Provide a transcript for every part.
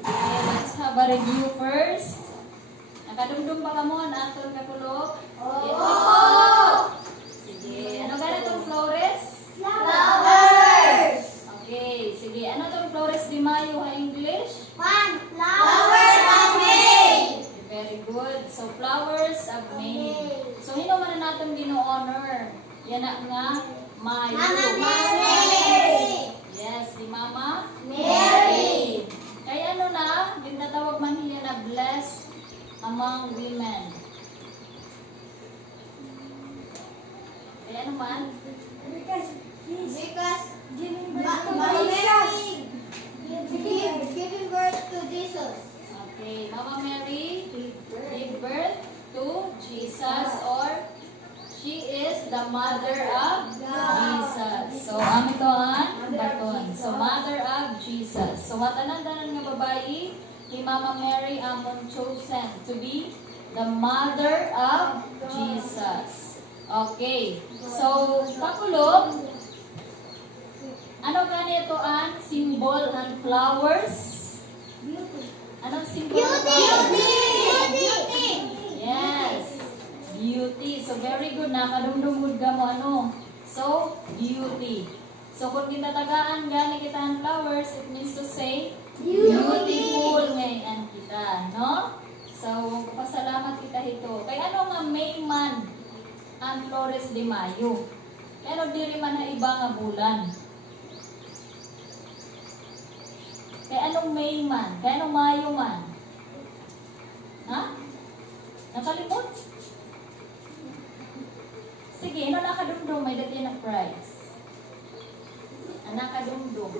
Let's have a review first. Nakadumdum ba ka mo? Naatol ka kulog? Sige. Ano gana itong Flores? Flowers! Okay. Sige. Ano itong Flores de Mayo ha English? Flowers of May! Very good. So, flowers of May. So, hino man na natin gino-honor? Yan na nga, Mayo. Mama Mary! Yes, si Mama Mary! Kaya ano na, ginatawag man niya na blessed among women. Kaya ano man? Because Mama Mary giving birth to Jesus. Okay, Mama Mary gave birth to Jesus, or she is the mother of Jesus. So, ang ito ang baton. So, mother of Jesus. So, matanan-tanan nga babae, ni Mama Mary among chosen to be the mother of Jesus. Okay. So, pakulog, ano ganito ang symbol ng flowers? Anong symbol? Beauty! Yes. Beauty. So, very good. Nakadumdumod ka mo ano. So, beauty. So, kung kinatagaan gani kita ang flowers, it means to say, beautiful ngayon kita. No? So, pasalamat kita ito. Kaya ano nga May man ang Flores de Mayo? Pero diri man na iba nga bulan. Kaya anong May man? Kaya anong Mayo man? Ha? Nakalimot? Sige, ano nakadumdum? May dati na prize. Nakadumdum.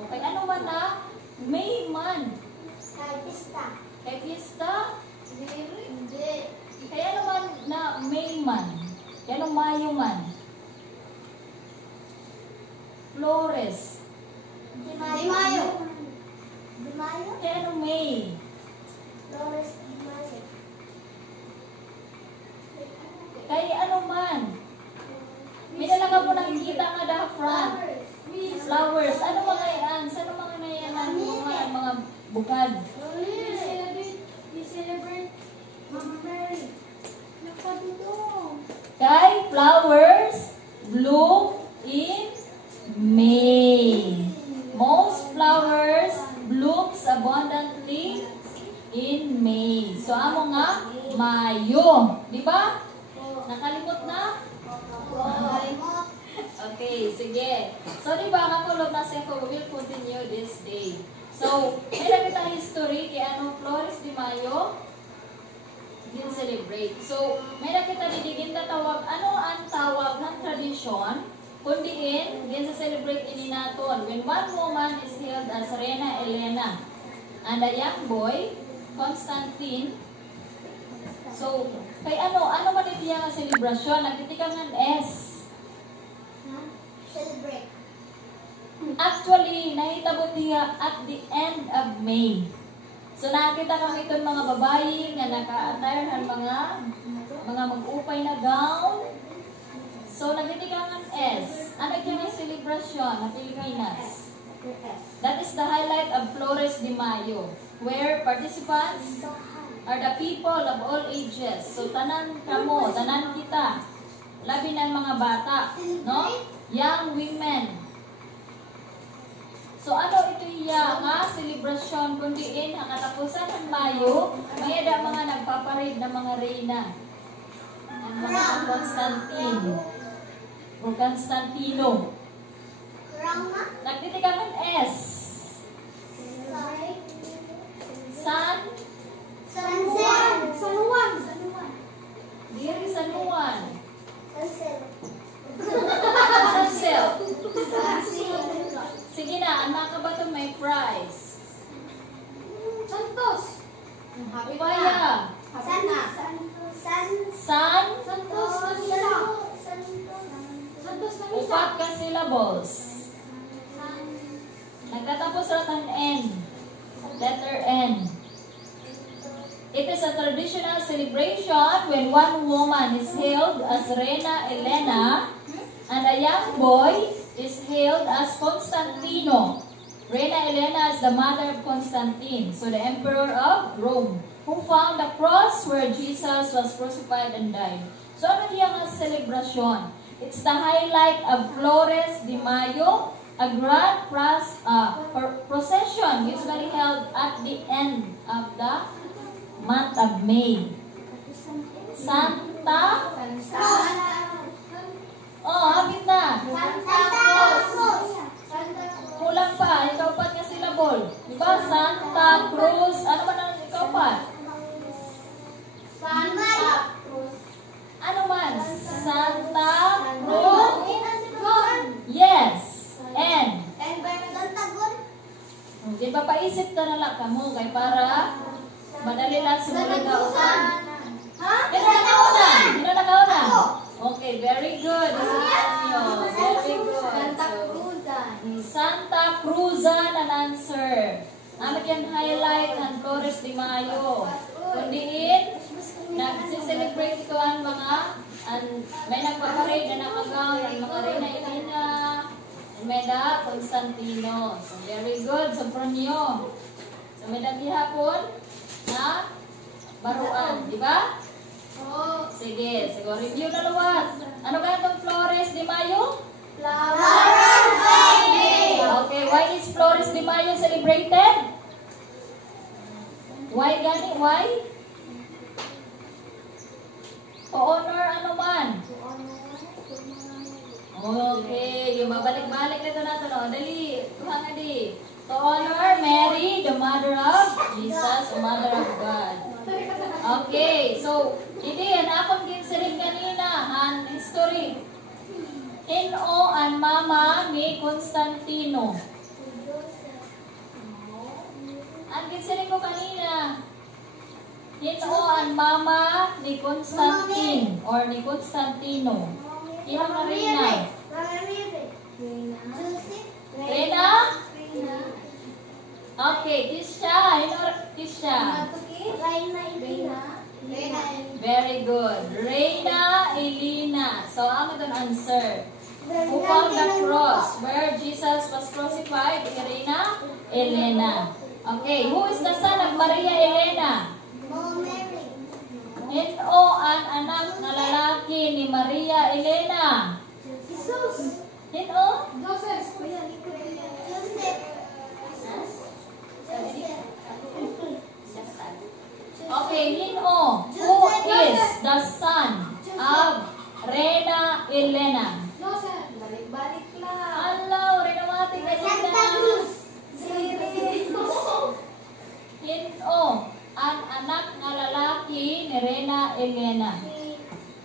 Okay, ano man na? May man. Kay Pista? Kaya naman na May man. Kaya naman Mayo man. Flores. Di Mayo. Kaya ano May? Flores Di Mayo. Kaya ano man? May nalaga po nakikita nga da front. Flowers. Ano mga yan? Saan mga nayanan mga bukad? You celebrate Mama Mary. Nakadudong. Kay flowers bloom in May. Most flowers blooms abundantly in May. So amo nga Mayo, di ba? Nakalimot na? Okay, sige. So di ba kakulog na siya ko, we will continue this day. So, may nakita history kaya ano Flores de Mayo din celebrate. So, may nakita din tawag, ano ang tawag ng tradisyon, kundiin, din sa celebrate ini naton. When one woman is hailed as Reina Elena, and a young boy, Constantine. So, kay ano man ito yung celebration, nagtitikang ng S. Celebrate. Actually, nahitabo niya at the end of May. So, nakita kami itong mga babae nga naka-attire ng mga mag-upay na gown. So, nagtitikang ng S. Ano yung celebration na Pilipinas? That is the highlight of Flores de Mayo, where participants are the people of all ages. So, tanan kamo, tanan kita. Labi ng mga bata, no? Young women. So, ano ito iya nga celebration kundiin ang katapusan ng Mayo, may ada mga nagpaparid na mga reyna. Ang mga Constantine. O Constantino. Nagtitikan ng S. San Juan. Diri San Juan. Sansel. Sige na, ang nakabato may prize. Upaya. San. Upat ka syllables. Nagtatapos ratan N. Letter N. It is a traditional celebration when one woman is hailed as Reina Elena and a young boy is hailed as Constantino. Reina Elena is the mother of Constantine, so the emperor of Rome, who found the cross where Jesus was crucified and died. So ano niya ang celebration? It's the highlight of Flores de Mayo, a grand procession usually held at the end of the month of May. Santa? Oh, hapit na. Kulang pa. Ikaw pa nga syllable. Diba? Santa Cruz. Ano man ang ikaw pa? Ano man? Santa Cruz. Yes. And? Di ba paisip ka na lang ka mo kay para madali lang sumunod na usan. Ito nakauna. Ito nakauna. Okay, very good. Very good. Santa Cruzan ang answer. Amit yan highlight ng Flores de Mayo. Kundiin, nagsiselebrate ito ang mga, may nagpaparade na nakagaw ng mga Reina Elena, may da Constantino. So, very good. So, from nyo. So, may gihapon na baruan. Di ba? Sige. Sige. Review na luwat. Ano kaya itong Flores de Mayo? Okay. Why is Flores de Mayo celebrated? Why gani? Why? To honor ano man? Okay, yung mabalik-balik na ito natin. Dali, tuha nga di. To honor Mary, the mother of Jesus, the mother of God. Okay, so, hindi yan akong ginsirin kanina, ang history. Ino ang mama ni Constantino. Ang ginsirin ko kanina. Ino ang mama ni Constantine or ni Constantino. Ilang na Rina? Rina? Okay, Tisha. Tisha. Very good. Reina Elena. So, ang itong answer. Who found the cross where Jesus was crucified? Reina Elena. Okay, who is the son of Maria Elena? Ito ang anak na lalaki ni Maria Elena. Ito? Okay, Nino. Who is the son of Reina Elena? Balik-balik lang. Alaw, Renawati ka Santa Cruz. Ito ang anak na lalaki ni Reina Elena.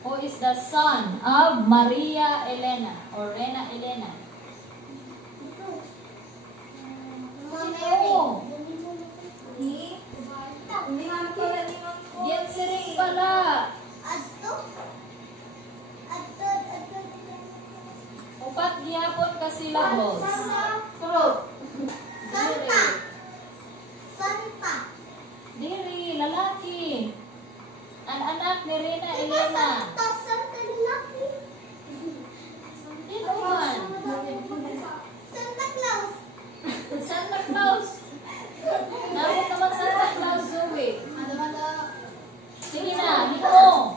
Who is the son of Maria Elena or Reina Elena? Oh, yan siring pala. Upat gihapon ka syllables. Diri, lalaki. Ang anak ni Reina Elena. Sino man? Santa Claus. Nabot naman Santa Claus, Zoe. Sige na, Hino.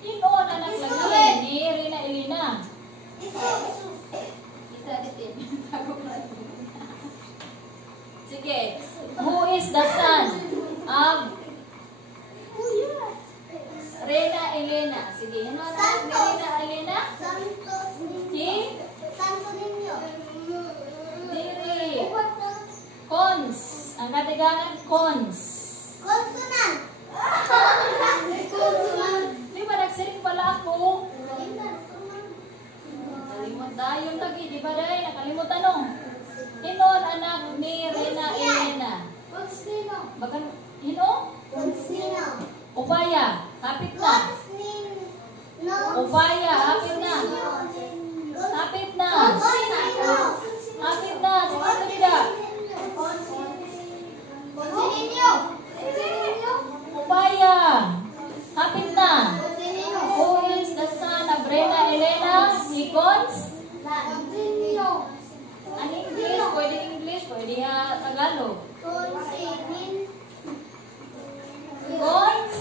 Hino ang anak lagi ni Reina Elena. Sige. Who is the son of Reina Elena? Sige, ano ang anak ni Reina Elena? Diri. Cons. Ang katigangan, cons. Di ba nagsiring pala ako? Nakalimut dayon lagi, di ba day? Nakalimutan no? Ino ang anak ni Reina Elena? Bagan, hino? Upaya. Hapit na. Upaya. Hapit na. Hapit na. Hapit na. Sige, sige. Upaya. Hapit na. Who is the son of Rena Elena Hicons? An English? Pwede English? Pwede Tagalog. Hicons?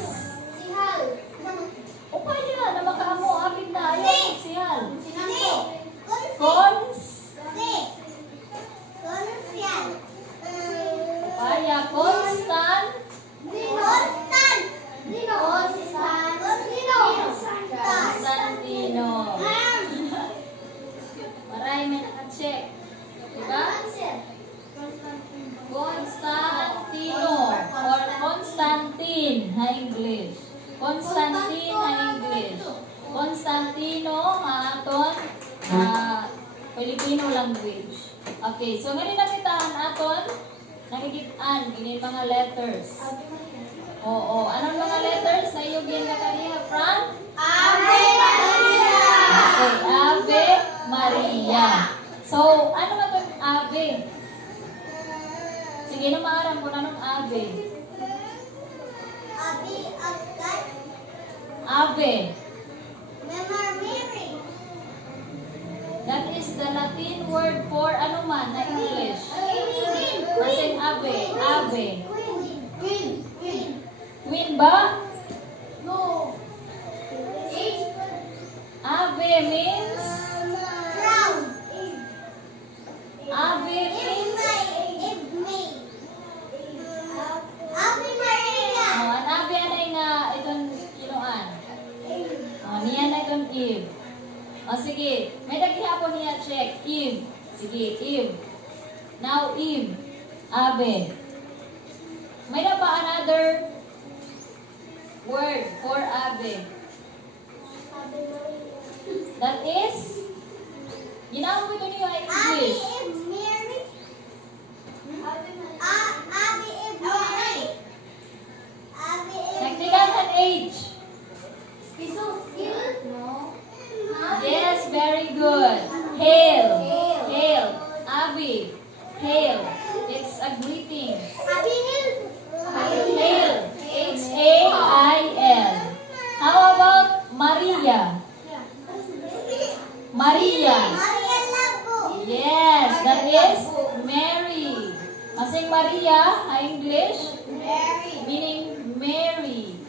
Upaya. Namakaamo. Hapit na. Ayaw. Sihal. Cons? Upaya. Constant? Constantino. Maray may naka-check. Diba? Constantino or Constantine ha English. Constantine ha English. Constantino ha aton Filipino language. Okay, so ngayon nakitahan aton nagigitan ginin mga letters. Oo, anong mga letters na iyo gin nakariha from? Ave Maria. Okay, Ave Maria. So, ano ba itong Ave? Sige, nung maaram ko na nung Ave. Ave. That is the Latin word for ano man na English. Nasing Ave. Ave. Queen ba? Ave means? Ave means? Oh, an Ave anay nga itong kinuan. Oh, niya na itong Eve. Oh, sige. May naghihapon niya check. Eve. Sige, Eve. Now, Eve. Ave. May na pa another word for Ave. That is, ginawag ito niyo ay English. Nagtigangan age. Yes, very good. Hail. Hail. Ave. Hail. It's a greeting. Hail. H-A-I-L. How about Maria? Maria. Yes, that is Mary. Masing Maria, English? Meaning Mary.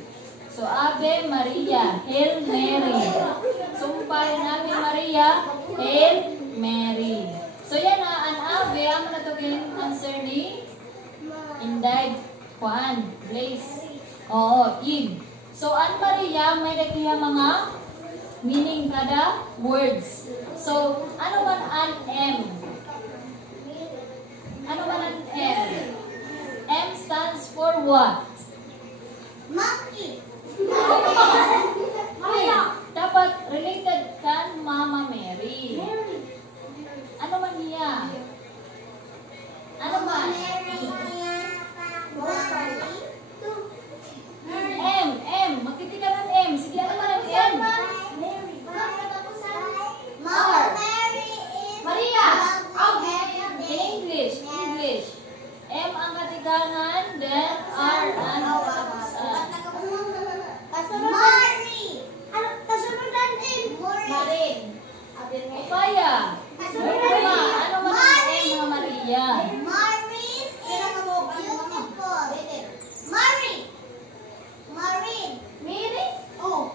So, Ave Maria. Hail Mary. Sumpahin Ave Maria. Hail Mary. So, yan na, an Ave, ang manatugin answer ni Inday Juan, Blaze. Oo, Eve. So, an Maria, may nakiya mga meaning kada words. So, ano man an M? Ano man an M? M stands for what? Dapat related kan Mama Mary. Ano man niya? Ano man? M. Magkiti ka ng M. Sige, ano man ang M? Maria. English. M ang katigangan, then R ang katapusan. Marin. Upaya. Ano man ang M mga Maria?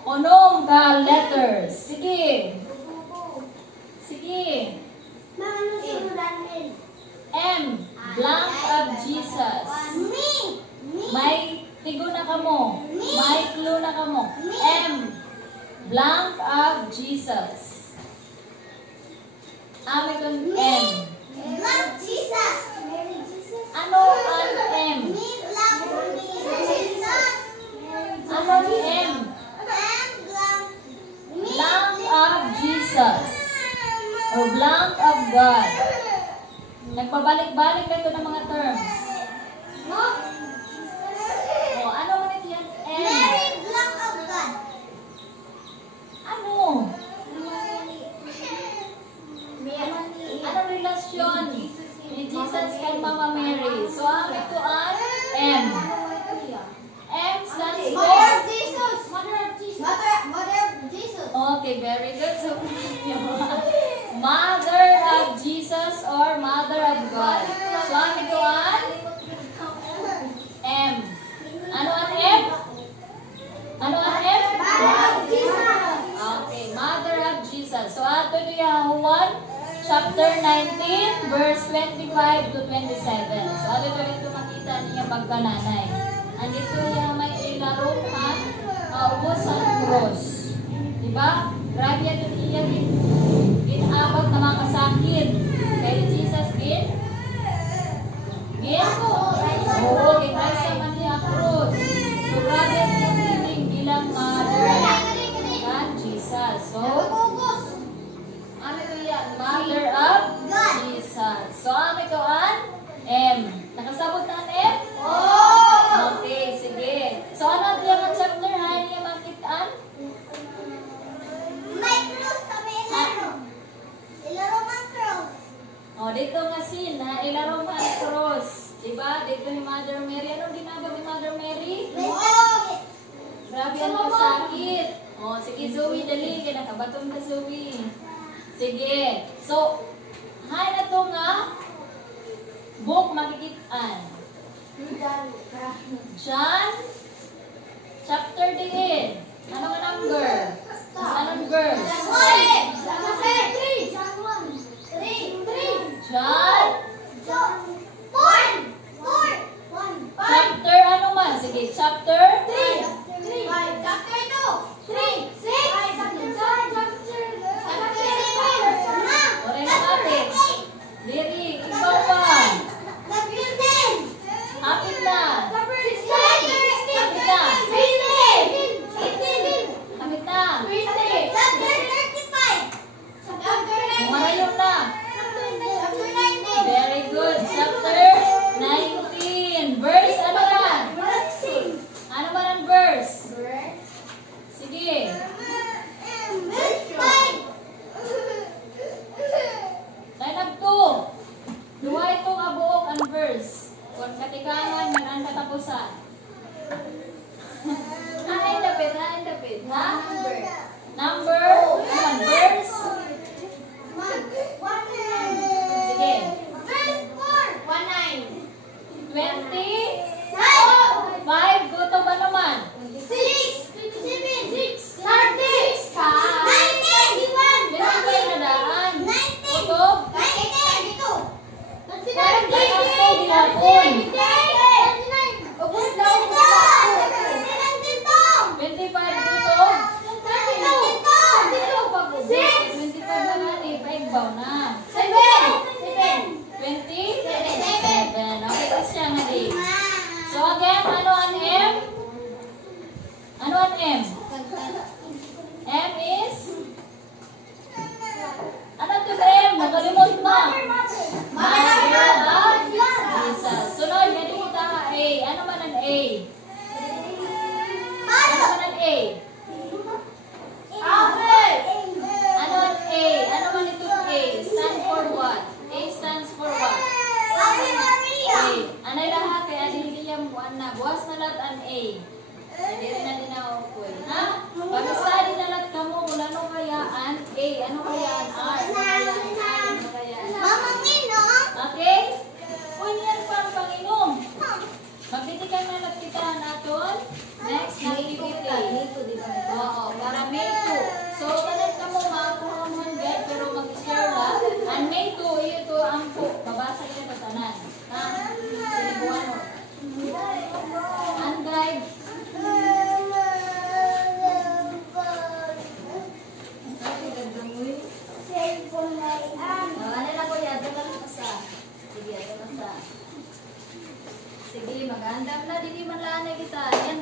Onong ka letters. Sige. M. Blank of Jesus. May tigo na ka mo. May clue na ka mo. M. Blank of Jesus. Amikon M. Ano ang M? Ano ni M? Blank of Jesus. Or blank of God. Nagpabalik-balik na ito ng mga terms. O, ano man ito yan? M. Mary, Lamb of God. Ano? Anong relasyon ni Jesus kay Mama Mary? So, ang ito ay M. M stands Mother for? of Jesus. Mother of Jesus. Mother of Jesus. Okay, very good. So, Mother of Jesus or Mother of God. So, ang ito ay M. Ano ang M? Ano ang M? Mother of Jesus. Okay, Mother of Jesus. So, ato ito yung 1, chapter 19, verse 25 to 27. So, ato ito makita niya pagkananay. Andito yung may ilarong ubos sa cross. Diba? Grabe yan niya ginabag na mga kasakit. Kaya Jesus oo, ginaysa man niya cross. So, grabe yan yung feeling bilang mother of Jesus. So, ano ito yan? Mother of Jesus. So, ano ito ang M. Nakasabot na ang M? Okay, sige. So, ano ito yung chapter? Hay niya makitaan? May cross kami ilaro. Ilaro mang cross. O, dito nga sin, ha? Ilaro man ang cross. Diba? Dito ni Mother Mary. Anong ginagawa ni Mother Mary? Grabe ang kasakit. O, sige Zoe, dali. Kaya nakabaton ka Zoe. Sige. So, hay na ito nga book makikitaan. John chapter 10. Ano nga number? Anong verse? John chapter ano man? Sige, chapter Oray na mati. Diri, ikaw pa. Hapit na. Hapit na. Marayon na. Very good. Chapter 19. Verse ano na? Ano man ang verse? Sige. Line up 2. Duwa itong abuok ang verse. Kung katikangan, yan ang katapusan. Hain dapit. Ha? Number? Ano man? Verse? Sige. 25. Gutom ba naman? 25 na daan. Gutom? Gihapon. 25 gutom? 25 na nga eh. Paigbaw na. 27. Okay, kasi siya nga di. So again, ano ang M? Ano ang M? M is? Ano to sa M? Nakalimot mo. Mother of Jesus. Sunod, hindi kita nga A. Ano man ang A? Ano man ang A? Ano ang A? Ano man itong A? Stand for what? A stands for what? A. Anay lahat kaya diniliyam buwan na. Buwas na lahat ang A. Hindi rin na dinaokoy. Ha? Pag-study na lahat ka mo kung ano kaya ang A. Ano kaya ang R? Ano kaya ang I? Ano kaya ang okay? Uy, yan parang Panginoon. Magbitikan na lahat kita natin. Next na activity. Oo, para May 2. So, kanan ka mo makakuha mo ang guide pero mag-share lang. And May 2, ito ang po. Babasa niya sa tanan. Ha? Sinibuan mo. Ang guide. Ano na ko yan? Doon lang basta. Sige, ito basta. Sige, magandang na. Dili man laan na kita. Yan